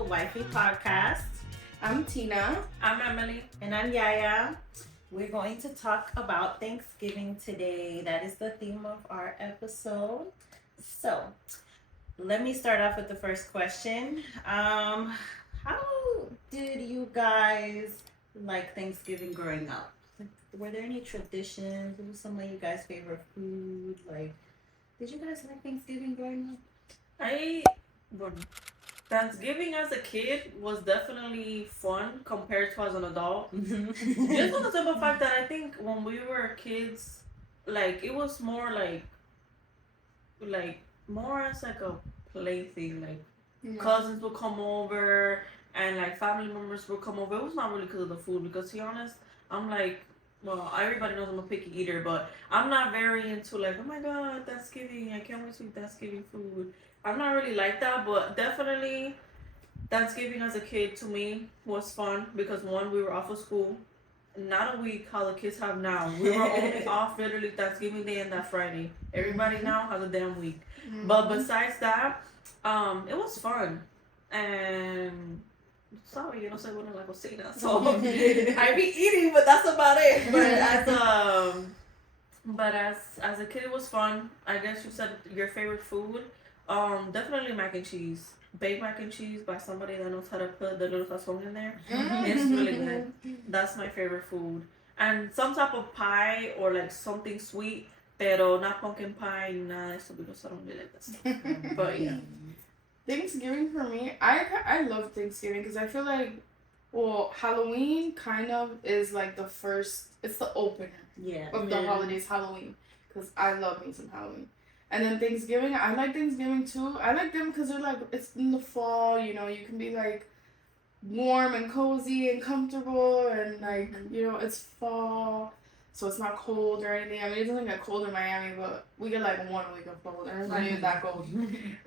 to Wifey Podcast. I'm Tina. I'm Emily. And I'm Yaya. We're going to talk about Thanksgiving today. That is the theme of our episode. So, let me start off with the first question. How did you guys like Thanksgiving growing up? Were there any traditions? What was some of you guys' favorite food? Like, did you guys like Thanksgiving growing up? Thanksgiving as a kid was definitely fun compared to as an adult. Mm-hmm. Just on the simple fact that I think when we were kids, like it was more like more as like a plaything. Like cousins would come over and like family members would come over. It was not really because of the food, because to be honest, I'm like, well, everybody knows I'm a picky eater, but I'm not very into like, oh my god, Thanksgiving, I can't wait to eat Thanksgiving food. I'm not really like that, but definitely Thanksgiving as a kid to me was fun because one, we were off of school. Not a week how the kids have now. We were only off literally Thanksgiving Day and that Friday. Everybody now has a damn week. Mm-hmm. But besides that, it was fun. And sorry, you know, so I wouldn't like cocina. So I be eating, but that's about it. But as a kid, it was fun. I guess you said your favorite food. Definitely mac and cheese. Baked mac and cheese by somebody that knows how to put the little sazon in there. It's really good. That's my favorite food. And some type of pie or like something sweet, pero not pumpkin pie, nada de eso, because I don't really like that. But yeah. Thanksgiving for me, I love Thanksgiving because I feel like, well, Halloween kind of is like the first, it's the opener of the holidays, Halloween. Because I love me some Halloween. And then Thanksgiving, I like Thanksgiving too. I like them because they're like, it's in the fall, you know, you can be like warm and cozy and comfortable and like, you know, it's fall, so it's not cold or anything. I mean, it doesn't get cold in Miami, but we get like 1 week of cold and it's not even that cold.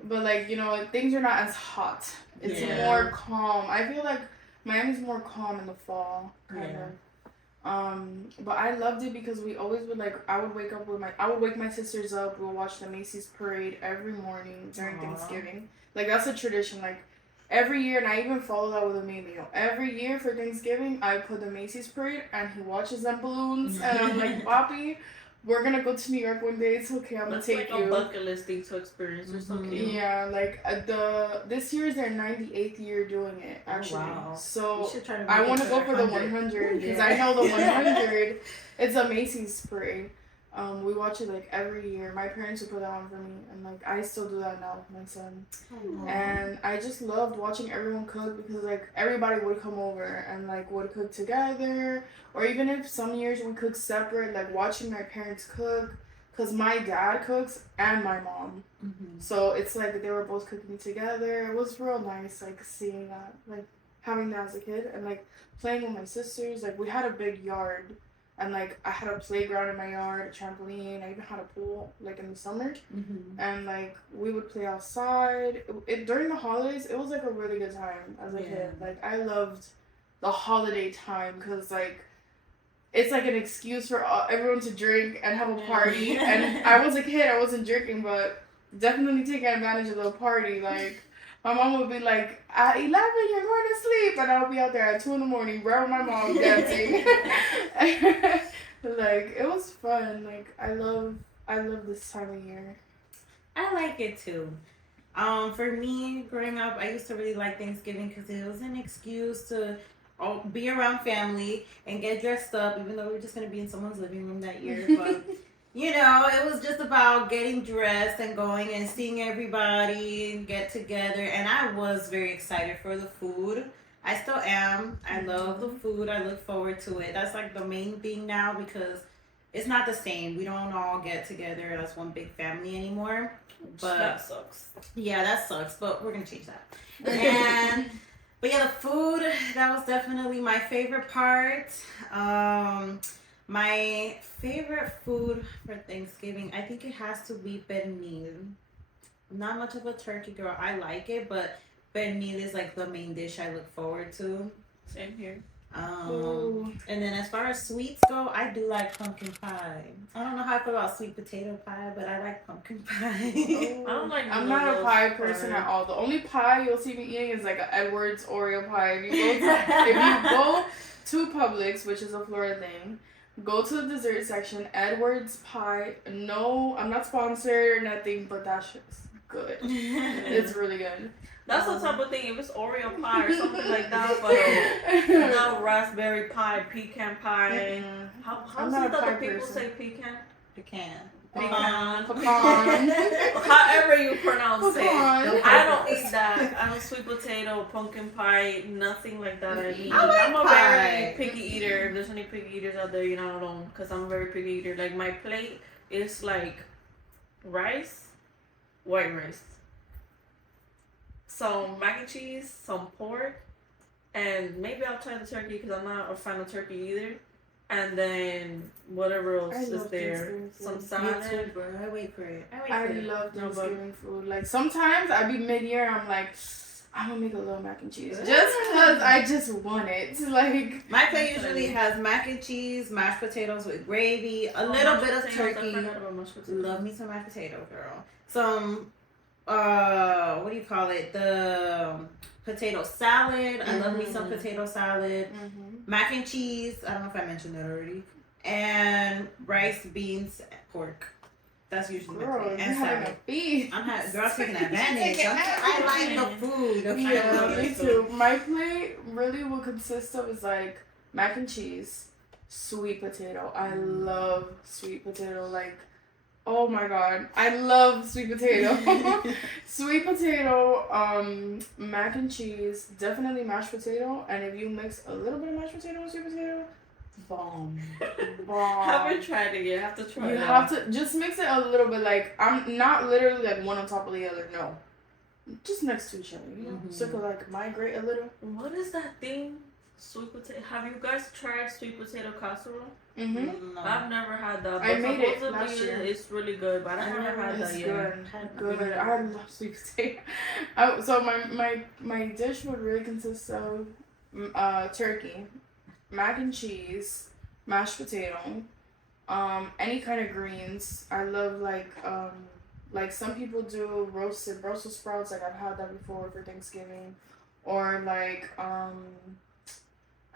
But like, you know, like, things are not as hot. It's more calm. I feel like Miami's more calm in the fall, kind of. But I loved it because we always would like, I would wake my sisters up, we'll watch the Macy's parade every morning during Thanksgiving. Like, that's a tradition, like, every year, and I even follow that with Emilio. Every year for Thanksgiving, I put the Macy's parade, and he watches them balloons, and I'm like, Papi, we're gonna go to New York one day, it's okay, I'm gonna take you. That's like a bucket list thing to experience or something. Yeah, like, this year is their 98th year doing it, actually. Oh, wow. So, I want to go for the 100, because I know the 100, it's a Macy's parade. We watch it like every year. My parents would put that on for me, and like I still do that now with my son. Aww. And I just loved watching everyone cook because like everybody would come over and like would cook together, or even if some years we cook separate, like watching my parents cook, because my dad cooks and my mom. Mm-hmm. So it's like they were both cooking together. It was real nice, like seeing that, like having that as a kid, and like playing with my sisters. Like we had a big yard. And, like, I had a playground in my yard, a trampoline. I even had a pool, like, in the summer. Mm-hmm. And, like, we would play outside. During the holidays, it was, like, a really good time as a kid. Like, I loved the holiday time because, like, it's, like, an excuse for everyone to drink and have a party. And I was a kid. I wasn't drinking, but definitely taking advantage of the party. Like, my mom would be like, at 11, you're going to sleep. And I would be out there at 2 in the morning, right with my mom dancing. Like, it was fun. Like, I love this time of year. I like it too. For me, growing up, I used to really like Thanksgiving because it was an excuse to be around family and get dressed up, even though we were just going to be in someone's living room that year. But you know, it was just about getting dressed and going and seeing everybody get together. And I was very excited for the food. I still am. I love the food. I look forward to it. That's like the main thing now because it's not the same. We don't all get together as one big family anymore. But that sucks. Yeah, that sucks. But we're going to change that. But yeah, the food, that was definitely my favorite part. My favorite food for Thanksgiving, I think it has to be pernil. Not much of a turkey girl. I like it, but pernil is like the main dish I look forward to. Same here. And then as far as sweets go, I do like pumpkin pie. I don't know how I feel about sweet potato pie, but I like pumpkin pie. I'm not a pie person at all. The only pie you'll see me eating is like an Edwards Oreo pie. If you go to Publix, which is a Florida thing, go to the dessert section, Edwards pie. No, I'm not sponsored or nothing, but that shit's good. It's really good. That's the type of thing. If it's Oreo pie or something like that, but not raspberry pie, pecan pie. How is it that the people say pecan? Pecan. However you pronounce it. I don't eat that. I don't sweet potato, pumpkin pie, nothing like that. I'm a very picky eater. If there's any picky eaters out there, you're not alone. Because I'm a very picky eater. Like my plate is like rice, white rice, some mac and cheese, some pork, and maybe I'll try the turkey because I'm not a fan of turkey either. And then whatever else is there, some salad. Me too, bro. I wait for it. I love Thanksgiving food. Like sometimes I be mid-year, I'm like, I'm gonna make a little mac and cheese just because I just want it. Like my plate usually has mac and cheese, mashed potatoes with gravy, a little bit of turkey. Love me some mashed potato, girl. Some what do you call it? The potato salad. I love me some potato salad. Mac and cheese. I don't know if I mentioned that already. And rice, beans, pork. That's usually my plate. And salad. I'm girl taking advantage. I like the food. Okay? Yeah, me too. My plate really will consist of is like mac and cheese, sweet potato. I love sweet potato. Like, oh my god, I love sweet potato. Sweet potato, mac and cheese, definitely mashed potato. And if you mix a little bit of mashed potato and sweet potato, bomb. Haven't tried it yet. Have to try it. You have to just mix it a little bit. Like, I'm not literally like one on top of the other. No, just next to each other. You know, so it could like migrate a little. What is that thing? Sweet potato. Have you guys tried sweet potato casserole? No. I've never had that. But I made it last year. It's really good, but I never had that yet. Good. I love sweet potato. So my dish would really consist of turkey, mac and cheese, mashed potato, any kind of greens. I love like some people do roasted Brussels sprouts. Like I've had that before for Thanksgiving, or like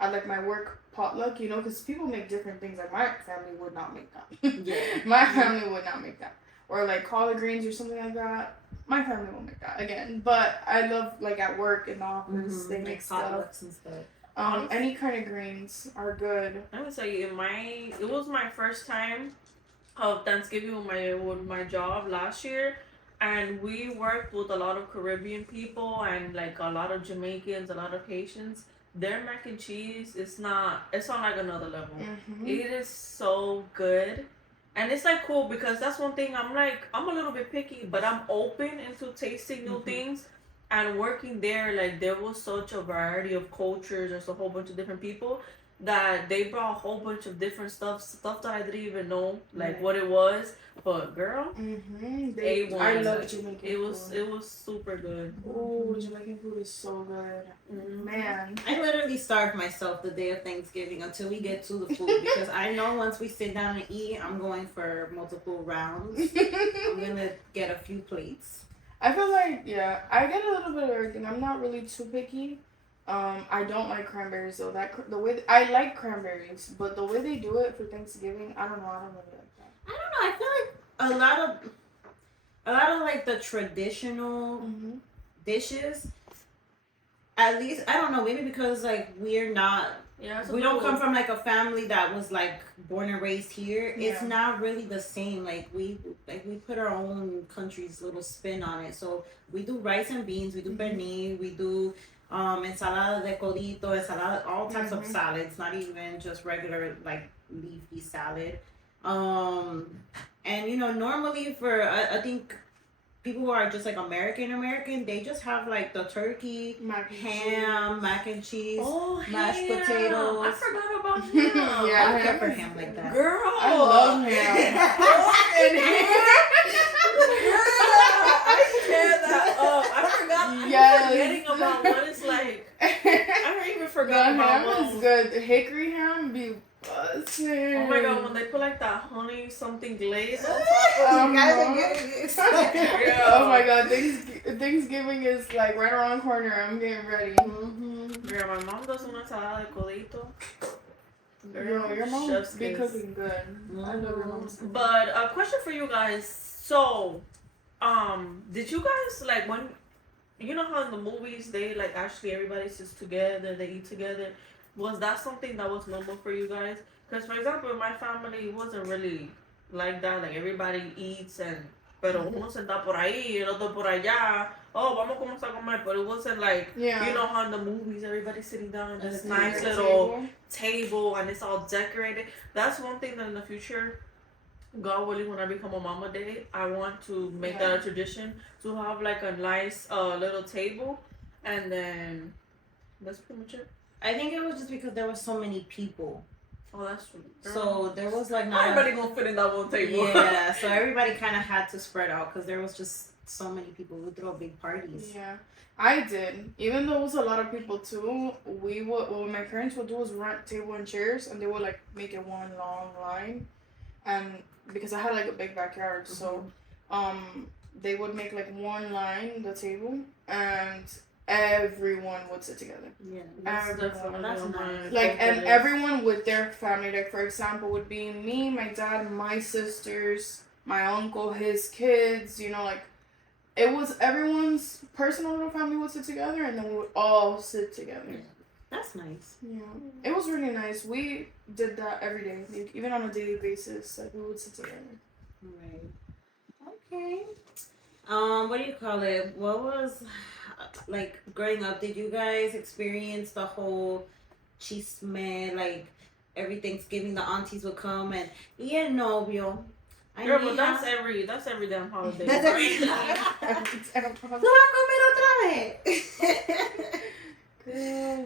I like my work potluck, you know, because people make different things. Like my family would not make that. My family would not make that. Or like collard greens or something like that. My family won't make that again. But I love like at work in the office they make stuff. And stuff. Any kind of greens are good. I would say it was my first time of Thanksgiving with my job last year, and we worked with a lot of Caribbean people and like a lot of Jamaicans, a lot of Haitians. Their mac and cheese is on like another level. It is so good. And it's like cool because that's one thing I'm a little bit picky, but I'm open into tasting new things. And working there, like there was such a variety of cultures. There's a whole bunch of different people that they brought a whole bunch of different stuff that I didn't even know like what it was. But girl, I love Jamaican food. It was super good. Oh, Jamaican food is so good. Man, I literally starved myself the day of Thanksgiving until we get to the food because I know once we sit down and eat, I'm going for multiple rounds. I'm gonna get a few plates. I feel like I get a little bit of everything. I'm not really too picky. I don't like cranberries though. I like cranberries, but the way they do it for Thanksgiving, I don't know. I don't really like that. I don't know. I feel like a lot of like the traditional dishes. At least I don't know. Maybe because like we don't come from like a family that was like born and raised here. Yeah. It's not really the same. Like we put our own country's little spin on it. So we do rice and beans. We do pernil. We do ensalada de codito, ensalada, all types of salads. Not even just regular like leafy salad. And you know, normally for I think people who are just like American, they just have like the turkey, ham, mac and cheese, mashed potatoes. I forgot about ham. I don't care for ham like that. Girl, I love ham. I tear that up. I forgot. I'm forgetting about what it's like. I don't even forgot about ham is good. The hickory ham be busting. Oh my god, when they put like that honey something glaze on top of it. Oh my god, Thanksgiving is like right around the corner. I'm getting ready. Yeah, my mom does una ensalada de codito. Girl, your mom be cooking good. I love your mom. But a question for you guys. So, did you guys like when you know how in the movies they like actually everybody sits together, they eat together? Was that something that was normal for you guys? Because for example, in my family, it wasn't really like that. Like everybody eats and pero uno se da por ahí, el otro por allá. Oh, vamos a comenzar a comer. But it wasn't like you know how in the movies everybody's sitting down at this nice little table and it's all decorated. That's one thing that in the future, God willing, when I become a mama day, I want to make that a tradition to have like a nice little table, and then that's pretty much it. I think it was just because there were so many people. Oh, that's true. So there was like not everybody gonna fit in that one table. Yeah, so everybody kind of had to spread out because there was just so many people who throw big parties. Yeah, I did. Even though it was a lot of people too, what my parents would do was rent table and chairs, and they would like make it one long line, and because I had like a big backyard, so they would make like one line the table and everyone would sit together. Yeah, that's nice. Like, and everyone with their family. Like, for example, would be me, my dad, my sisters, my uncle, his kids. You know, like it was everyone's personal little family would sit together, and then we would all sit together. Yeah. That's nice. Yeah, it was really nice. We did that every day, like, even on a daily basis. Like we would sit together. Right. Okay. What do you call it? What was like growing up? Did you guys experience the whole chisme? Like every Thanksgiving, the aunties would come and novio. Girl, but that's every damn holiday. That's every. ¿Tú vas a comer otra vez?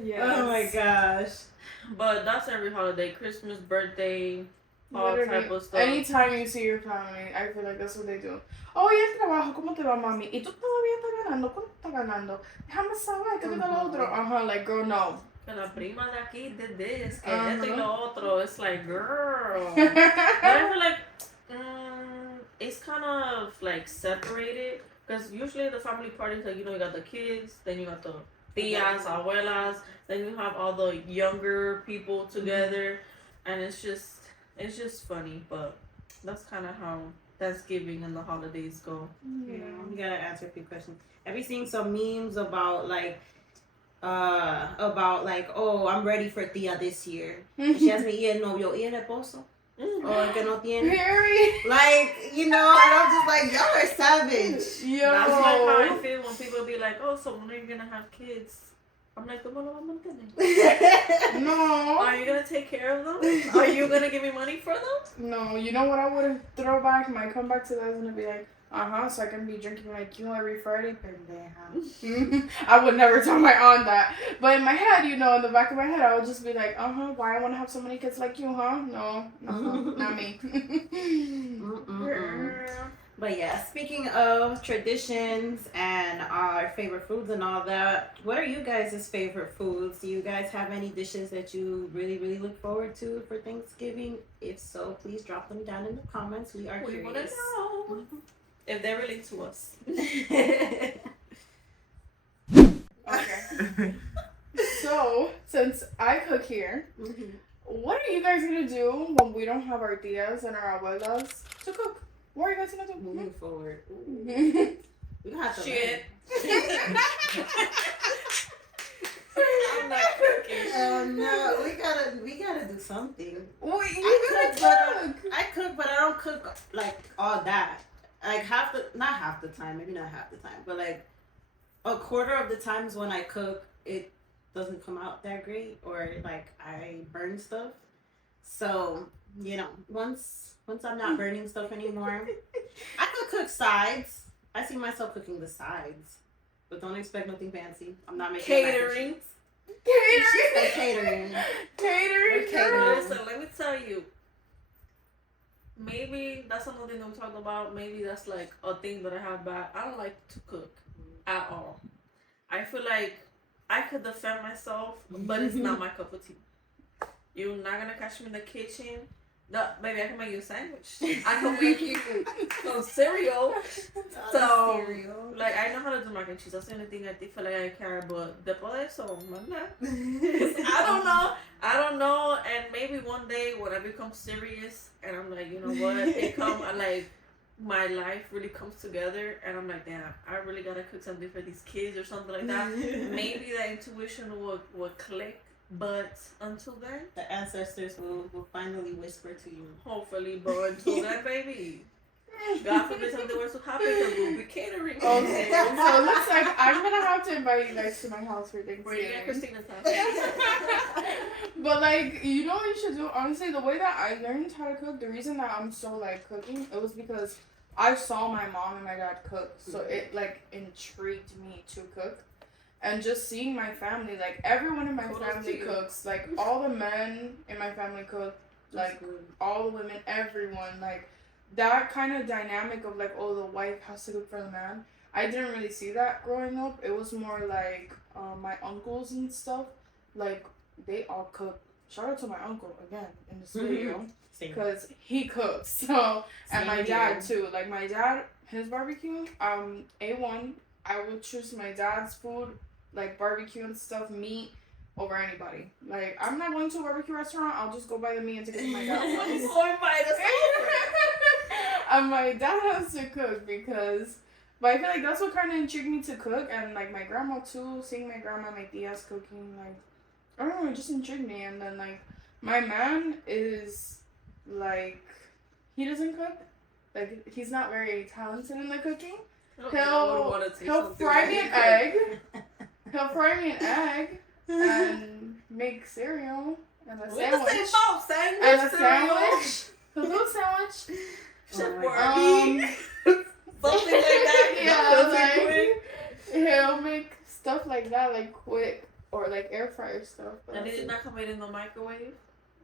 Yes. Oh my gosh. But that's every holiday. Christmas, birthday, all type of stuff. Anytime you see your family, I feel like that's what they do. Oh, y el trabajo, ¿cómo te va, mami? ¿Y tú todavía estás ganando? ¿Cuánto estás ganando? Déjame saber, ¿qué te da lo otro? Like, girl, no. Que la prima de aquí did this, que esto y lo otro. It's like, girl. But I feel like it's kind of like separated. Because usually the family parties, like, you know, you got the kids, then you got the tias, abuelas, then you have all the younger people together, and it's just funny. But that's kind of how Thanksgiving and the holidays go. Yeah, you gotta answer a few questions. Have you seen some memes about like, oh, I'm ready for tia this year? She asked me, ¿y el novio? ¿Y el esposo? O el que no tiene? Like, you know, and I'm just like, y'all are savage. Yo. That's like how I feel when people be like, oh, so when are you gonna have kids? I'm like, no. Are you gonna take care of them? Are you gonna give me money for them? No. You know what I would throw back? My comeback to that is gonna be like, so I can be drinking like you every Friday. Pendeja. I would never tell my aunt that. But in my head, you know, in the back of my head, I would just be like, why I want to have so many kids like you, huh? No, not me. But yeah, speaking of traditions and our favorite foods and all that, what are you guys' favorite foods? Do you guys have any dishes that you really, really look forward to for Thanksgiving? If so, please drop them down in the comments. We are curious. We want to know if they relate to us. Okay. So, since I cook here, what are you guys going to do when we don't have our tias and our abuelas to cook? What are you guys going to do? Moving forward. We don't have to shit. I'm not cooking. Oh no, we gotta do something. I cook, but I don't cook like all that. Like not half the time, maybe not half the time, but like a quarter of the times when I cook, it doesn't come out that great, or like I burn stuff. So, you know, once I'm not burning stuff anymore, I could cook sides. I see myself cooking the sides, but don't expect nothing fancy. I'm not making catering. Catering. Listen, let me tell you. Maybe that's another thing that we talked about. Maybe that's like a thing that I have back. I don't like to cook at all. I feel like I could defend myself, but it's not my cup of tea. You're not gonna catch me in the kitchen. No, maybe I can make you a sandwich. I can make you some cereal. So, like, I know how to do mac and cheese. That's the only thing I feel like I care. But después de eso, I don't know. And maybe one day when I become serious and I'm like, you know what? My life really comes together. And I'm like, damn, I really gotta cook something for these kids or something like that. Maybe that intuition will click. But until then, the ancestors will finally whisper to you. Hopefully, but until then, baby, God forbid something were to happen, because we'll be catering. Okay, so it looks like I'm gonna have to invite you guys to my house for Thanksgiving. Christina's house. But like, you know what you should do? Honestly, the way that I learned how to cook, the reason that I'm so like cooking, it was because I saw my mom and my dad cook, so it like intrigued me to cook. And just seeing my family, like, everyone in my family cooks. Like, all the men in my family cook. Like, all the women, everyone. Like, that kind of dynamic of, like, oh, the wife has to cook for the man. I didn't really see that growing up. It was more like my uncles and stuff. Like, they all cook. Shout out to my uncle, again, in this video. Because he cooks. So, and my dad, too. Like, my dad, his barbecue, A1, I would choose my dad's food, like barbecue and stuff, meat, over anybody. Like, I'm not going to a barbecue restaurant, I'll just go buy the meat and take it to my dad's house. And my dad has to cook because, but I feel like that's what kind of intrigued me to cook. And like my grandma too, seeing my grandma, my tias cooking, like, I don't know, it just intrigued me. And then like, my man is like, he doesn't cook. Like, he's not very talented in the cooking. He'll fry me an egg. He'll fry me an egg and make cereal and a sandwich. And a sandwich. He'll do a sandwich. Something like that. Yeah, like, he'll make stuff like that, like quick, or like air fryer stuff. And it did not come in the microwave.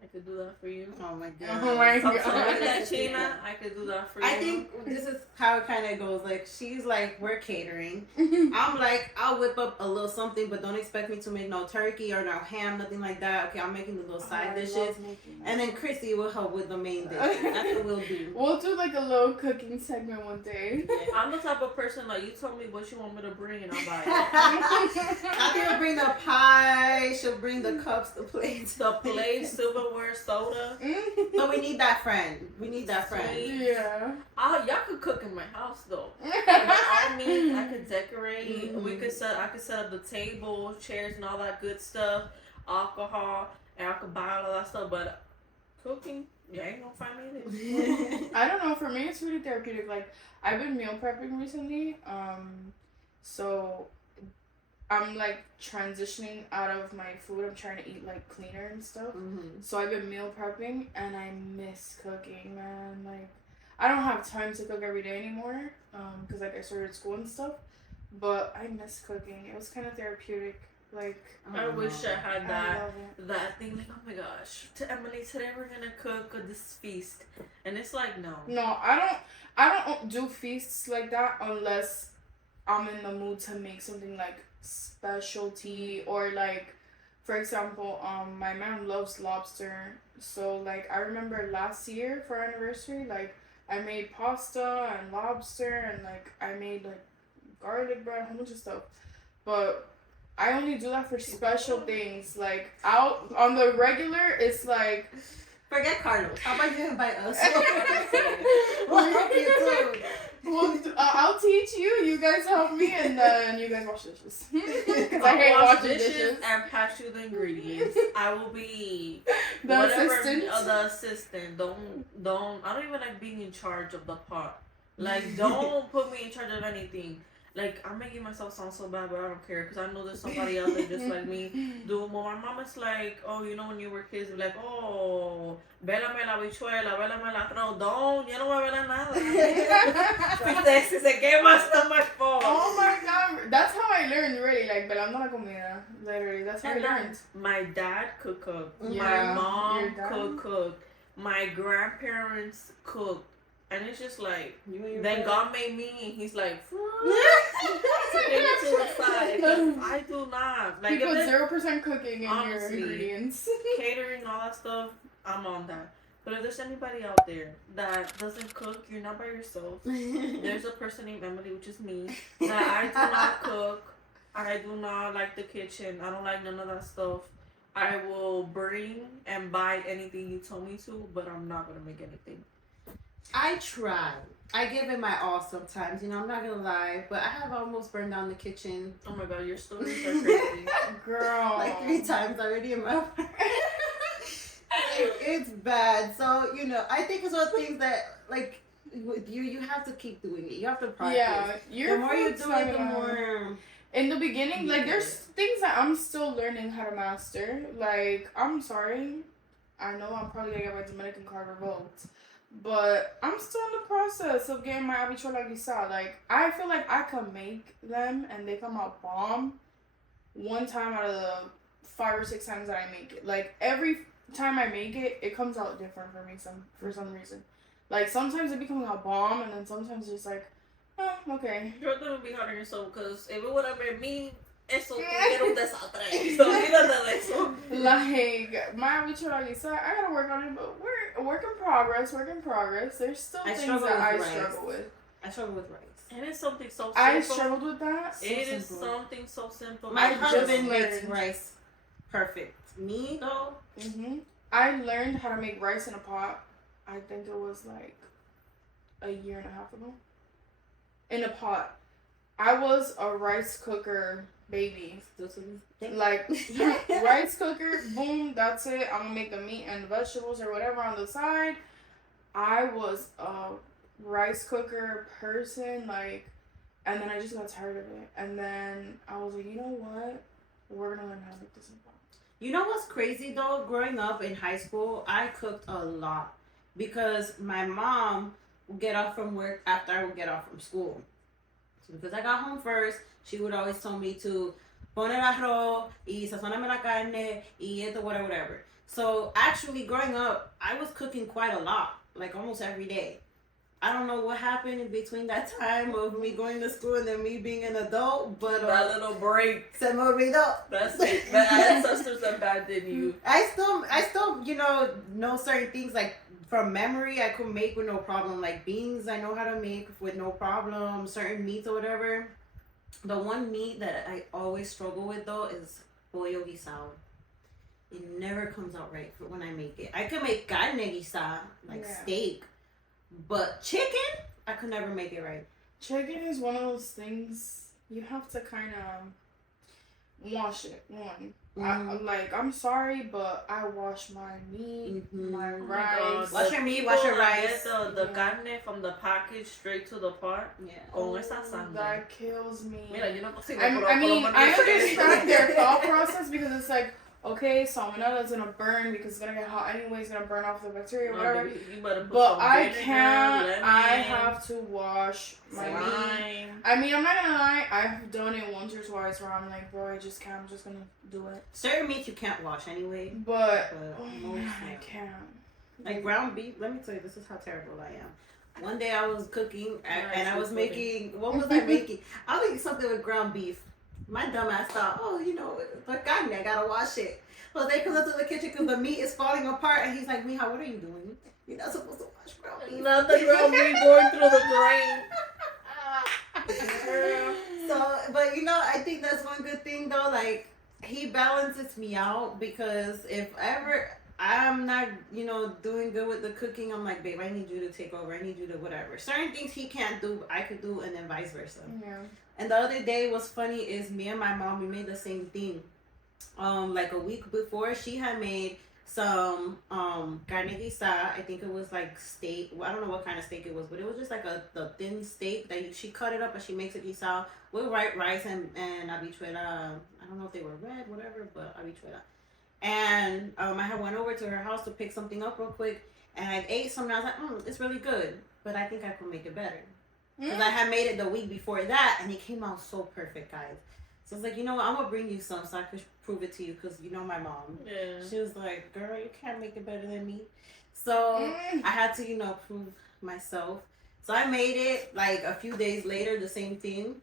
I could do that for you. Oh my god. Oh my god. I could do that for you. I think this is how it kind of goes. Like, she's like, we're catering. I'm like, I'll whip up a little something, but don't expect me to make no turkey or no ham, nothing like that. Okay, I'm making the little side dishes. And then Chrissy will help with the main dish. That's what we'll do. We'll do like a little cooking segment one day. I'm the type of person, like, you told me what you want me to bring and I'll buy it. I think she'll bring the pie, she'll bring the cups, the plates, silverware, soda. But we need that friend. Yeah. Y'all could cook in my house though. By all means, I could decorate. I could set up the table, chairs, and all that good stuff. Alcohol, and I could buy all that stuff. But cooking, you ain't gonna find me there. I don't know. For me, it's really therapeutic. Like, I've been meal prepping recently. So I'm like transitioning out of my food. I'm trying to eat like cleaner and stuff. So I've been meal prepping and I miss cooking, man. Like, I don't have time to cook every day anymore because like I started school and stuff. But I miss cooking. It was kind of therapeutic. Like, I wish I had that thing. Like, oh my gosh, to Emily, today we're gonna cook this feast, and it's like no. No, I don't do feasts like that unless I'm in the mood to make something like specialty, or like, for example, my man loves lobster, so like I remember last year for our anniversary, like I made pasta and lobster, and like I made like garlic bread, a whole bunch of stuff, but I only do that for special things. Like, out on the regular, it's like, forget Carlos. How about you invite us? I'll teach you. You guys help me, and then you guys wash dishes. Because I hate washing dishes. And pass you the ingredients. I will be the assistant. The assistant. Don't. I don't even like being in charge of the pot. Like, don't put me in charge of anything. Like, I'm making myself sound so bad, but I don't care, because I know there's somebody out there just like me. Dude, well, my mom is like, oh, you know, when you were kids, like, oh, vélame la bichuela, vélame la... No, don't, ya no me vela nada. Si se quema stomach fall. Oh my god, that's how I learned, really, like, velando la comida. Literally, that's how I learned. My dad could cook. Yeah, my mom could cook. My grandparents cooked. And it's just like, then God made me, and He's like, to get me to the side. I do not. Like, you put 0% cooking in your ingredients. Catering, all that stuff, I'm on that. But if there's anybody out there that doesn't cook, you're not by yourself. There's a person named Emily, which is me, that I do not cook. I do not like the kitchen. I don't like none of that stuff. I will bring and buy anything you told me to, but I'm not going to make anything. I try. I give it my all sometimes. I'm not going to lie, but I have almost burned down the kitchen. Oh my God, your stories are crazy. Girl. Like 3 times already in my life. It's bad. So, I think it's one of the things that, like, with you have to keep doing it. You have to practice. Yeah. The more you do it, the more... In the beginning, like, there's things that I'm still learning how to master. Like, I'm sorry. I know I'm probably going to get my Dominican card revoked. But I'm still in the process of getting my habichuela guisada. Like, I feel like I can make them and they come out bomb one time out of the 5 or 6 times that I make it. Like, every time I make it, it comes out different for me for some reason. Like, sometimes it be coming out bomb, and then sometimes it's like, oh, okay. You're gonna be hard on yourself, because if it would have been me, eso tuviera un desastre. So, olvídate de eso. Like, my habichuela guisada, I gotta work on it, but we're a work in progress. There's still things that I struggle with. I struggle with rice. And it's something so simple. I struggled with that. It is something so simple. My husband makes rice perfect. Me, though? I learned how to make rice in a pot. I think it was like a 1.5 years ago. In a pot. I was a rice cooker baby. Like, rice cooker, boom, that's it. I'm gonna make the meat and the vegetables or whatever on the side. I was a rice cooker person, like, and then I just got tired of it. And then I was like, you know what? We're gonna learn how to make this in pot. You know what's crazy though? Growing up in high school, I cooked a lot because my mom would get off from work after I would get off from school. So because I got home first, she would always tell me to pon el arroz y sazóname la carne y esto, whatever. So actually, growing up, I was cooking quite a lot, like almost every day. I don't know what happened in between that time of me going to school and then me being an adult, but that little break. Se me olvidó. That's it. The ancestors abandoned you. I still, know certain things like from memory. I could make with no problem. Like beans, I know how to make with no problem. Certain meats or whatever. The one meat that I always struggle with though is pollo guisado. It never comes out right for when I make it. I can make carne guisada, like steak. But chicken, I could never make it right. Chicken is one of those things you have to kind of wash it. I'm sorry, but I wash my meat, my rice. Wash your meat, wash your rice. The carne from the package straight to the pot. Yeah. Con esa sangre. That kills me. Mira, yo no cocino, I understand their thought process because it's like, okay, salmonella is gonna burn because it's gonna get hot anyway. It's gonna burn off the bacteria, whatever. But I can't. Lemon, I have to wash my meat. I mean, I'm not gonna lie. I've done it once or twice where I'm like, bro, I just can't. I'm just gonna do it. Certain meats you can't wash anyway. But most I can't. Like ground beef. Let me tell you, this is how terrible I am. One day I was cooking and I was making. What was I making? I was making something with ground beef. My dumb ass thought, the carne, I gotta wash it. Jose comes up to the kitchen because the meat is falling apart, and he's like, Mija, what are you doing? You're not supposed to wash ground beef. Not the ground beef going through the drain. So, but I think that's one good thing though. Like, he balances me out because if ever I'm not, doing good with the cooking, I'm like, babe, I need you to take over. I need you to whatever. Certain things he can't do, I could do, and then vice versa. Yeah. And the other day, what's funny is me and my mom, we made the same thing. Like a week before, she had made some carne guisada. I think it was like steak. Well, I don't know what kind of steak it was, but it was just like the thin steak that she cut it up and she makes a guisada with white rice and habichuela. I don't know if they were red, whatever, but habichuela. And I had went over to her house to pick something up real quick, and I ate some, and I was like, it's really good, but I think I could make it better. Because I had made it the week before that, and it came out so perfect, guys. So I was like, you know what, I'm going to bring you some so I could prove it to you, because you know my mom. Yeah. She was like, girl, you can't make it better than me. So I had to, prove myself. So I made it like a few days later, the same thing.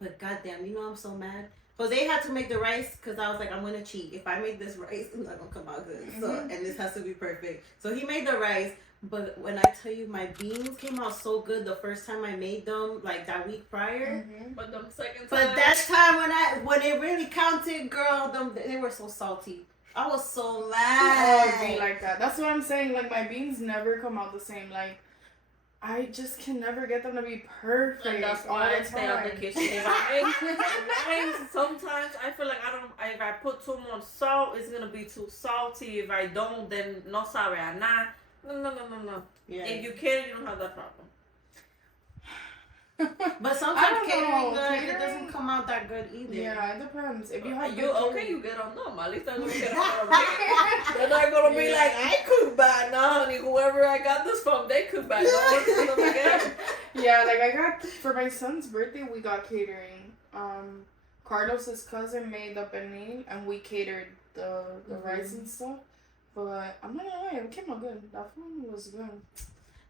But goddamn, you know I'm so mad. Jose had to make the rice because I was like, I'm gonna cheat. If I make this rice, it's not gonna come out good. So and this has to be perfect. So he made the rice. But when I tell you my beans came out so good the first time I made them, like that week prior. But the second time. But that time when it really counted, girl, they were so salty. I was so mad. Oh, be like that. That's what I'm saying. Like my beans never come out the same. Like I just can never get them to be perfect. And that's why I stay on the kitchen. If I make sometimes I feel like if I put too much salt, it's gonna be too salty. If I don't, then no sabe a nada. No. Yeah. If you cater, you don't have that problem. But sometimes catering it doesn't come out that good either. Yeah, it depends. If you have you get on them. At least I don't get on them. They're not gonna be like, I cook bad. No, honey, whoever I got this from, they cook bad. No one's again. Yeah, like I got for my son's birthday, we got catering. Carlos's cousin made the penne, and we catered the rice and stuff. But I'm not gonna lie, it came out good. That food was good.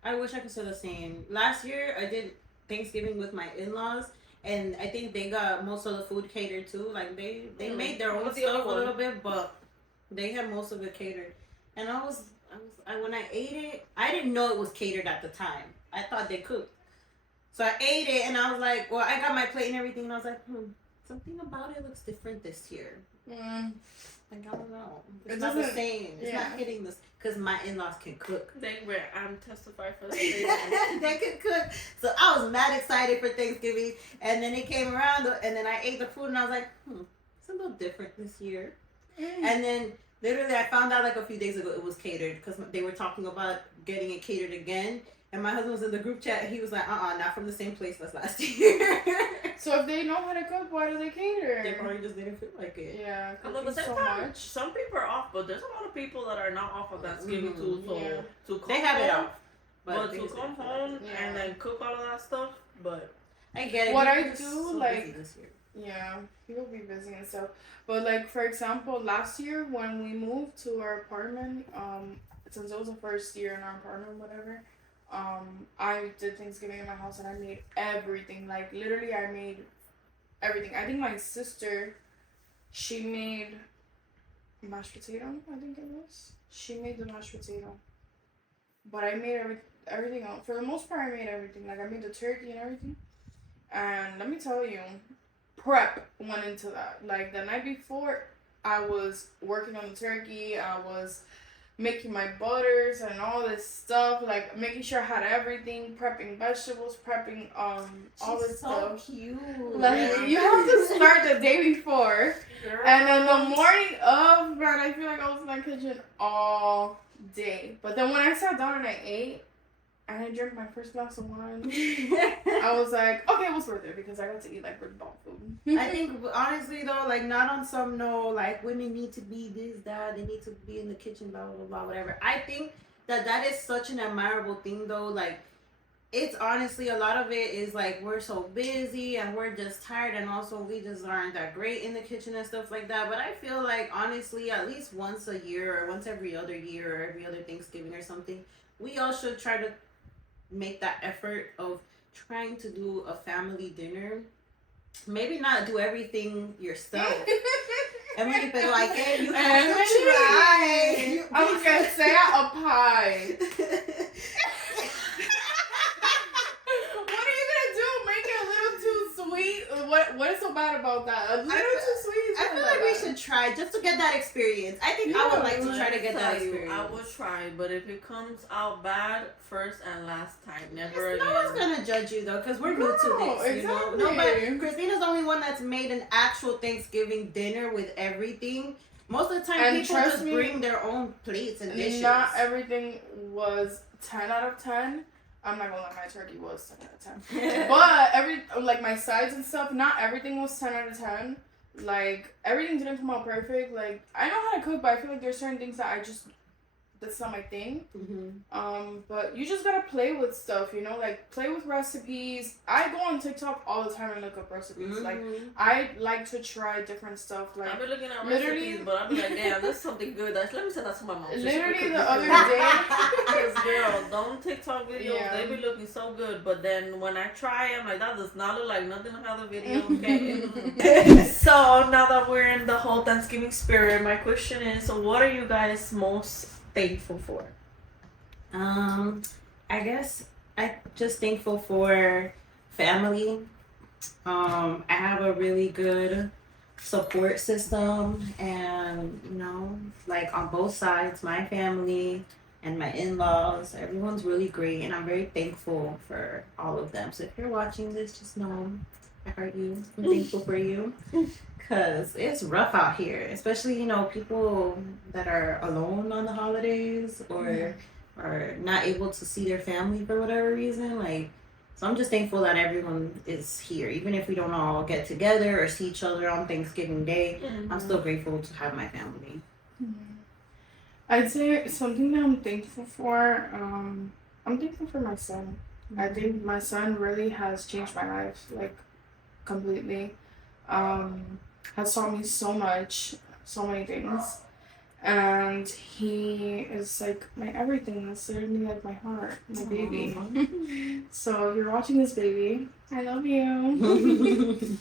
I wish I could say the same. Last year, I did Thanksgiving with my in-laws, and I think they got most of the food catered too. Like they made their own stuff a little bit, but they had most of it catered. And when I ate it, I didn't know it was catered at the time. I thought they cooked. So I ate it, and I was like, well, I got my plate and everything, and I was like, something about it looks different this year. Like, I don't know. It's not the same. It's not hitting this. Because my in-laws can cook. I'm testifying for that. They can cook. So I was mad excited for Thanksgiving. And then it came around. And then I ate the food. And I was like, it's a little different this year. And then literally I found out like a few days ago it was catered. Because they were talking about getting it catered again. And my husband was in the group chat, and he was like, not from the same place as last year. So if they know how to cook, why do they cater? They probably just didn't feel like it. Yeah, but so much. Some people are off, but there's a lot of people that are not off of Thanksgiving too. So to come they have it off. But to come home and then cook all of that stuff, but I get it. What I do, so like, this year. Yeah, people be busy and stuff. But like, for example, last year when we moved to our apartment, since it was the first year in our apartment, whatever. I did Thanksgiving in my house and I made everything. Like, literally, I made everything. I think my sister, she made mashed potato, I think it was. She made the mashed potato. But I made everything else. For the most part, I made everything. Like, I made the turkey and everything. And let me tell you, prep went into that. Like, the night before, I was working on the turkey. I was making my butters and all this stuff, like making sure I had everything, prepping vegetables, prepping all this stuff. So cute. Like you have to start the day before, and then the morning of, man, I feel like I was in my kitchen all day. But then when I sat down and I ate, and I drank my first glass of wine, I was like, okay, it was worth it because I got to eat like big ball food. I think honestly though, like not on some like women need to be this, that, they need to be in the kitchen, blah blah blah, whatever. I think that is such an admirable thing though. Like it's honestly a lot of it is like we're so busy and we're just tired, and also we just aren't that great in the kitchen and stuff like that. But I feel like honestly, at least once a year or once every other year or every other Thanksgiving or something, we all should try to make that effort of trying to do a family dinner. Maybe not do everything yourself. I mean, but like, hey, you have to try. I was gonna say a pie. What are you gonna do? Make it a little too sweet? What is so bad about that? A little too sweet? I feel like we should try just to get that experience. I think I would like to try to get that experience. I would try, but if it comes out bad, first and last time, never again. No one's gonna judge you though, because we're new to this. Exactly. You know? Nobody. Christina's the only one that's made an actual Thanksgiving dinner with everything. Most of the time, and people just bring their own plates and dishes. Not everything was 10 out of 10. I'm not gonna lie, my turkey was 10 out of 10. But like my sides and stuff, not everything was 10 out of 10. Like everything didn't come out perfect. Like I know how to cook, but I feel like there's certain things that that's not my thing. But you just gotta play with stuff, you know, like play with recipes. I go on TikTok all the time and look up recipes. Like I like to try different stuff. Like I've been looking at recipes, but I'm like, damn, that's something good. Let me send that to my mom. Literally the other day, because girl, them TikTok videos, they be looking so good. But then when I try, I'm like, that does not look like nothing on how the video. Okay. So now that we're in the whole Thanksgiving spirit, my question is, what are you guys most thankful for? I guess I'm just thankful for family. I have a really good support system, and like on both sides, my family and my in-laws, everyone's really great, and I'm very thankful for all of them. So if you're watching this, just know I heard you. I'm thankful for you, because it's rough out here, especially people that are alone on the holidays or are not able to see their family for whatever reason. So I'm just thankful that everyone is here. Even if we don't all get together or see each other on Thanksgiving Day, I'm still grateful to have my family. I'd say something that I'm thankful for, I'm thankful for my son. I think my son really has changed my life, completely. Has taught me so much, so many things. And he is my everything. That's literally my heart, my baby. So if you're watching this, baby, I love you.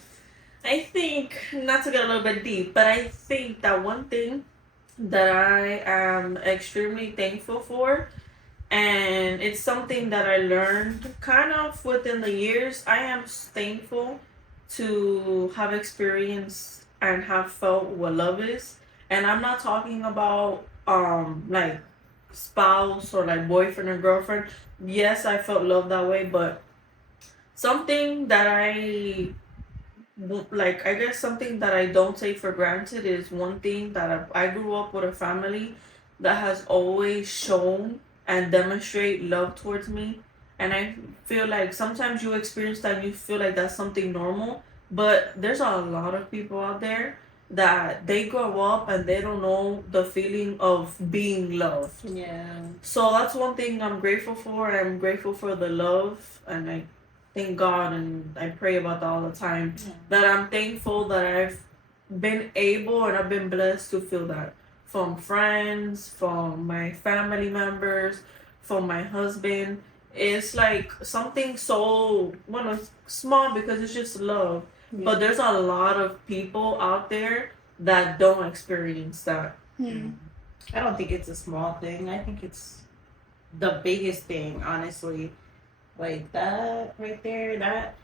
I think, not to get a little bit deep, but I think that one thing that I am extremely thankful for, and it's something that I learned kind of within the years, I am thankful to have experienced and have felt what love is. And I'm not talking about spouse or boyfriend or girlfriend. Yes, I felt love that way, but something that I guess something that I don't take for granted is one thing that I grew up with a family that has always shown and demonstrate love towards me. And I feel like sometimes you experience that and you feel like that's something normal, but there's a lot of people out there that they grow up and they don't know the feeling of being loved. Yeah. So that's one thing I'm grateful for. I'm grateful for the love, and I thank God and I pray about that all the time. Yeah. That I'm thankful that I've been able and I've been blessed to feel that from friends, from my family members, from my husband. It's something so small because it's just love. Yeah. But there's a lot of people out there that don't experience that. Yeah. I don't think it's a small thing. I think it's the biggest thing, honestly. That right there, that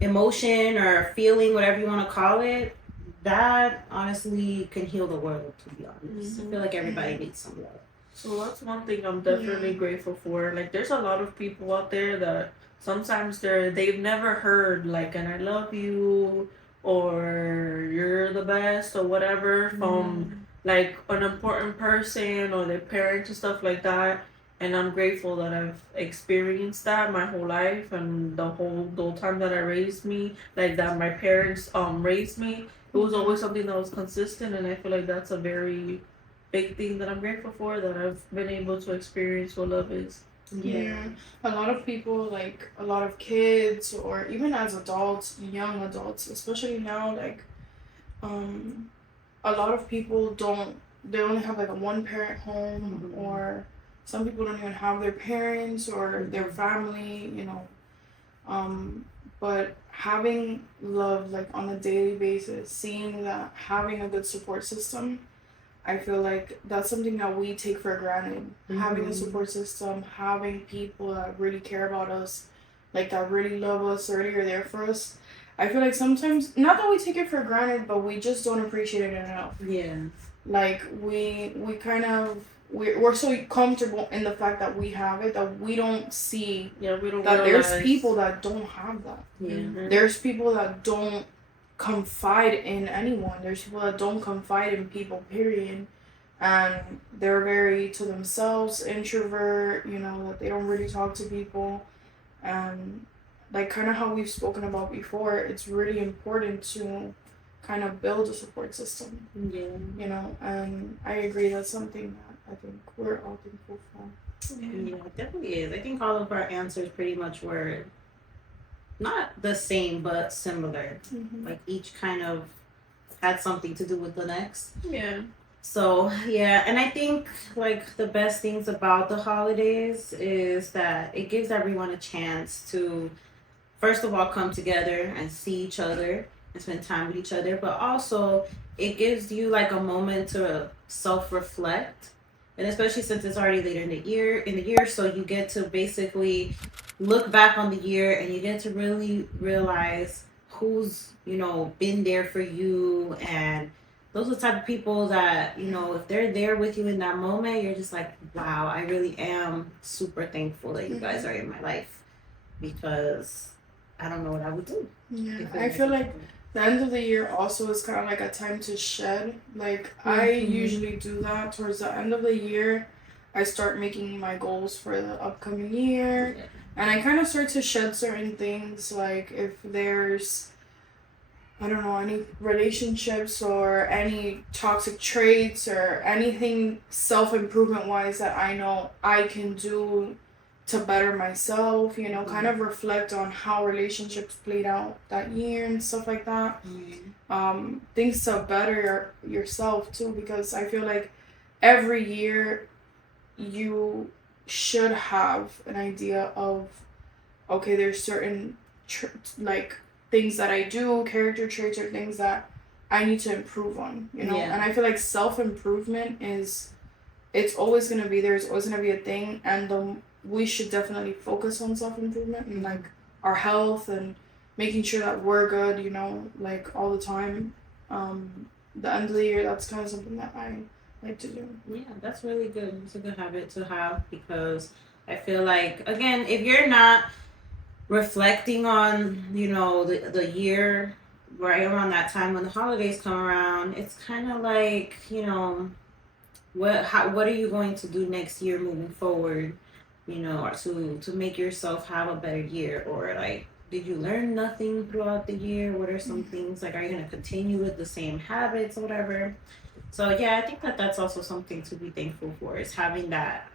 emotion or feeling, whatever you want to call it, that honestly can heal the world, to be honest. I feel like everybody needs some love. So that's one thing I'm definitely grateful for. There's a lot of people out there that sometimes they've never heard an I love you or you're the best or whatever from an important person or their parents and stuff like that. And I'm grateful that I've experienced that my whole life and the whole time that I raised me, that my parents raised me. It was always something that was consistent, and I feel like that's a very big thing that I'm grateful for, that I've been able to experience what love is. Yeah. A lot of people, a lot of kids, or even as adults, young adults, especially now, a lot of people they only have a one parent home, or some people don't even have their parents or their family, but having love on a daily basis, seeing that, having a good support system, I feel like that's something that we take for granted. Having a support system, having people that really care about us, that really love us, already are there for us. I feel like sometimes, not that we take it for granted, but we just don't appreciate it enough. Yeah. We kind of, we're so comfortable in the fact that we have it that we don't see we don't that realize. There's people that don't have that. Yeah. There's people that don't confide in anyone. There's people that don't confide in people, period. And they're very to themselves, introvert, that they don't really talk to people. And kind of how we've spoken about before, it's really important to kind of build a support system. Yeah. And I agree, that's something that I think we're all thankful for. Yeah, it definitely is. I think all of our answers pretty much were not the same, but similar. Each kind of had something to do with the next. Yeah. So yeah, and I think like the best things about the holidays is that it gives everyone a chance to first of all come together and see each other and spend time with each other, but also it gives you like a moment to self-reflect, and especially since it's already later in the year, so you get to basically look back on the year and you get to really realize who's been there for you, and those are the type of people that if they're there with you in that moment, you're just like, wow, I really am super thankful that you guys are in my life, because I don't know what I would do. Yeah, I feel like the end of the year also is kind of like a time to shed. Like, I usually do that towards the end of the year. I start making my goals for the upcoming year. Yeah. And I kind of start to shed certain things. Like, if there's, I don't know, any relationships or any toxic traits or anything self-improvement wise that I know I can do to better myself, kind of reflect on how relationships played out that year and stuff like that. Things to better yourself too, because I feel like every year you should have an idea of, okay, there's certain like things that I do, character traits or things that I need to improve on, Yeah. And I feel like self-improvement it's always going to be there. It's always going to be a thing. And we should definitely focus on self-improvement and like our health and making sure that we're good, like all the time. The end of the year, that's kind of something that I like to do. Yeah, that's really good. It's a good habit to have, because I feel like, again, if you're not reflecting on, the year right around that time when the holidays come around, it's kind of like, what are you going to do next year moving forward, or to make yourself have a better year, or like, did you learn nothing throughout the year? What are some things, like, are you going to continue with the same habits or whatever? So yeah, I think that that's also something to be thankful for, is having that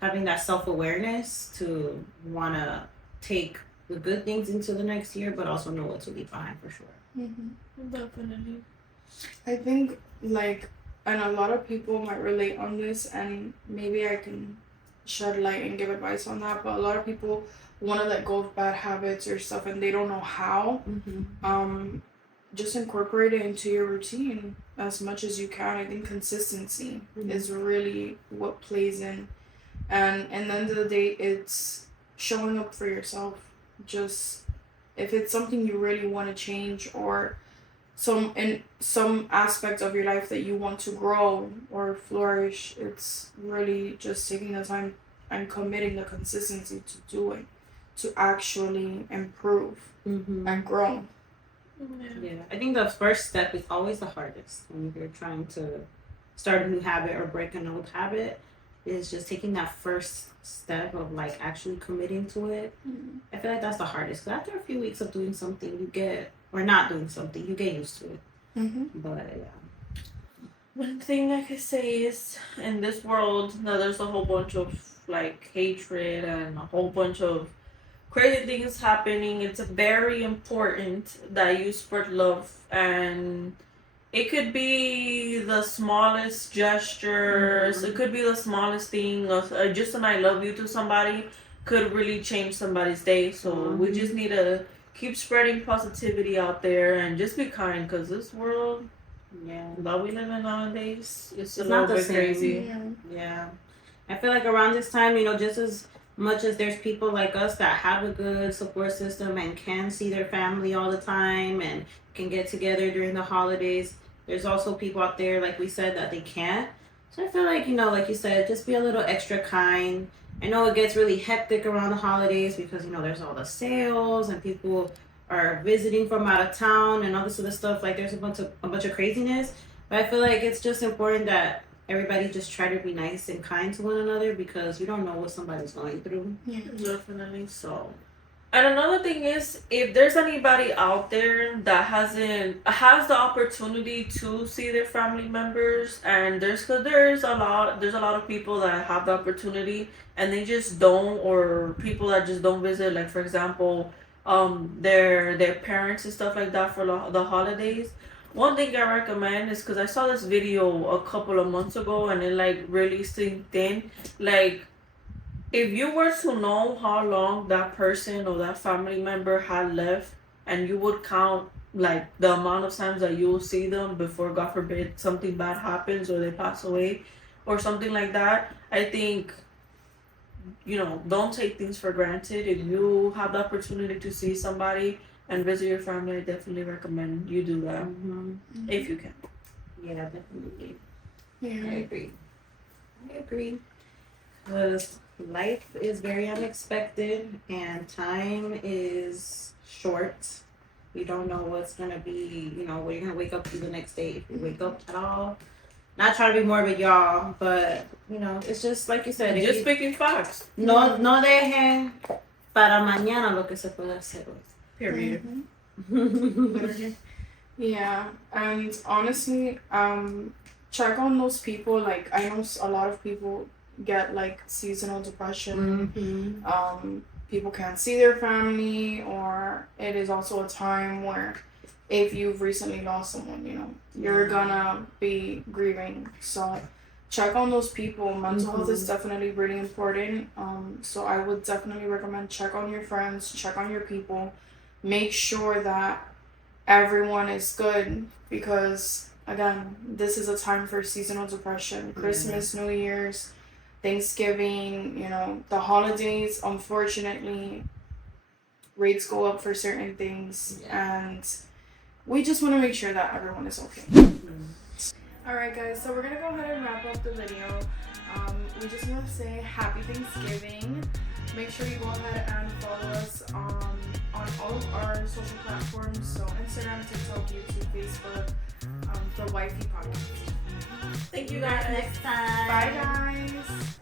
self-awareness to want to take the good things into the next year, but also know what to leave behind for sure. Definitely. I think, like, and a lot of people might relate on this, and maybe I can shed light and give advice on that, but a lot of people want to let go of bad habits or stuff and they don't know how. Just incorporate it into your routine as much as you can. I think consistency is really what plays in, and at the end of the day, it's showing up for yourself. Just if it's something you really want to change, or in some aspect of your life that you want to grow or flourish, it's really just taking the time and committing the consistency to do it, to actually improve and grow. Yeah, I think the first step is always the hardest when you're trying to start a new habit or break an old habit, is just taking that first step of like actually committing to it. I feel like that's the hardest, because after a few weeks of doing something, or not doing something, you get used to it. But yeah. One thing I could say is, in this world now, there's a whole bunch of like hatred and a whole bunch of crazy things happening. It's very important that you spread love, and it could be the smallest gestures. It could be the smallest thing. Just an I love you to somebody could really change somebody's day. So we just need to keep spreading positivity out there and just be kind, because this world, that we live in nowadays, it's a little bit crazy. Yeah. I feel like around this time, just as much as there's people like us that have a good support system and can see their family all the time and can get together during the holidays, there's also people out there, like we said, that they can't. So I feel like, like you said, just be a little extra kind. I know it gets really hectic around the holidays because, there's all the sales and people are visiting from out of town and all this other stuff. Like, there's a bunch of craziness. But I feel like it's just important that everybody just try to be nice and kind to one another, because you don't know what somebody's going through. Yeah, definitely. So, and another thing is, if there's anybody out there that has the opportunity to see their family members, and there's a lot of people that have the opportunity and they just don't, or people that just don't visit, like for example, their parents and stuff like that for the holidays. one thing I recommend is because I saw this video a couple of months ago and it like really sinked in. Like, if you were to know how long that person or that family member had left, and you would count like the amount of times that you will see them before, God forbid, something bad happens or they pass away or something like that, I think, don't take things for granted. If you have the opportunity to see somebody and visit your family, I definitely recommend you do that. If you can. Yeah, definitely. Yeah. I agree. Because life is very unexpected and time is short. You don't know what's going to be, what you're going to wake up to the next day, if you wake up at all. Not trying to be morbid, y'all, but, it's just like you said. Just speaking facts. No dejen para mañana lo que se puede hacer hoy. Period. Yeah, and honestly, check on those people. Like, I know a lot of people get like seasonal depression. People can't see their family, or it is also a time where if you've recently lost someone, you're gonna be grieving. So check on those people. Mental health is definitely really important. So I would definitely recommend check on your friends, check on your people, make sure that everyone is good, because again, this is a time for seasonal depression. Christmas, New Year's, Thanksgiving, the holidays, unfortunately, rates go up for certain things, and we just want to make sure that everyone is okay. Alright guys, so we're going to go ahead and wrap up the video. We just want to say happy Thanksgiving. Make sure you go ahead and follow us on all of our social platforms, so Instagram, TikTok, YouTube, Facebook, the Wifey Podcast. Thank you guys next time. Bye guys.